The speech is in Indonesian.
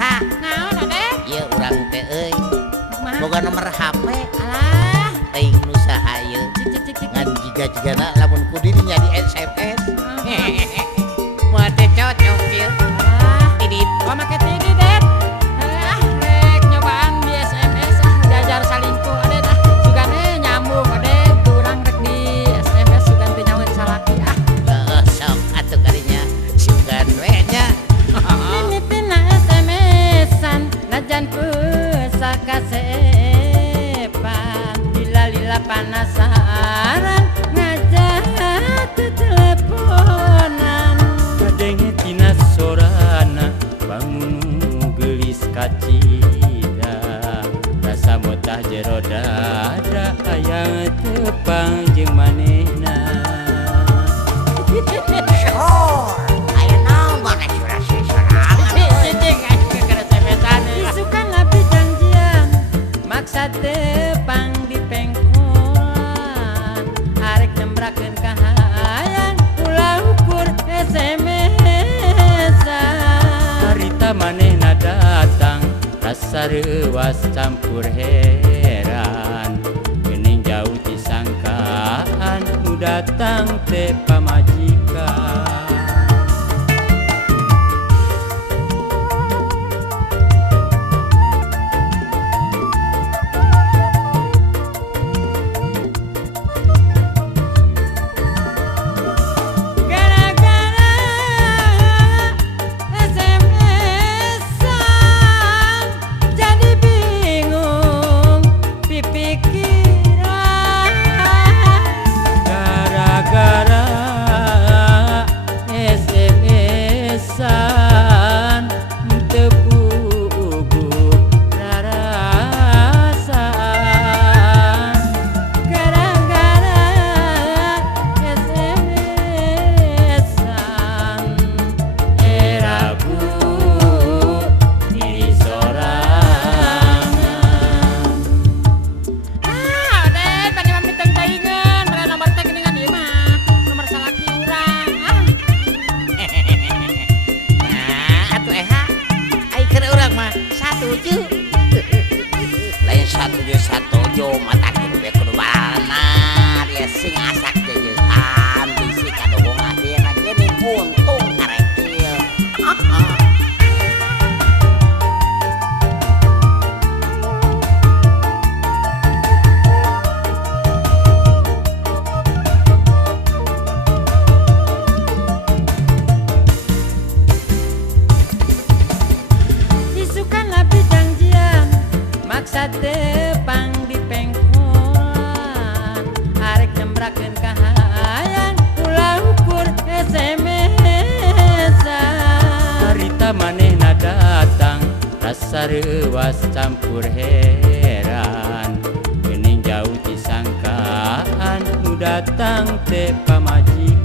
Hah, naon Dek? ieu urang teh euy. Kumaha? Boga nomor HP Alah, teuing nu saha ieu. cik. Ngan jiga-jigana lamun ku diri nya di SMS. Moal teh cocok ieu. Alah, Tidit. oh make tidi Dek. Rek nyobaan di SMS jajar salingkuh ade dah. Sugane nyambung ade urang rek di SMS sugan teh nyaweun salaki Sok atuh kadinya sugan we nya. Mimitina SMS-an najan sakasepan lila panasaran ngajak teleponan Kadenge tina sorana bangun gelis kacida rasa motah jero dada hayang tepang jeung manehna Aya naon bana curasi sorangan. cicing aja ke SMS-an isukan lebih janjian maksa tepang di pengkolan arek nembrakeun kahayang ulah ukur SMS-an harita manehna datang rasa reuas campur heran geuning jauh disangkaan nu datang teh pamajikan gara-gara SMS-an jadi bingung pipikiran gara-gara SMS-an teu puguh rarasaan gara-gara SMS-an ragu diri sorangan Dek tadi mah miteng taingan mere nomor teh geuningan ieu mah nomor salaki urang Nah, atuh ai keur urang mah satuju. Lain satuju mata kudu be kudu balana dia sing asak teh jeung bisi kadohong akhirna geuning untung karek ieu. isukan lebih janjian maksa tepang di pengkolan arek nembrakeun kahayang ulah ukur SMS-an harita manehna datang rasa reuas campur heran geuning jauh disangkaan nu datang teh pamajikan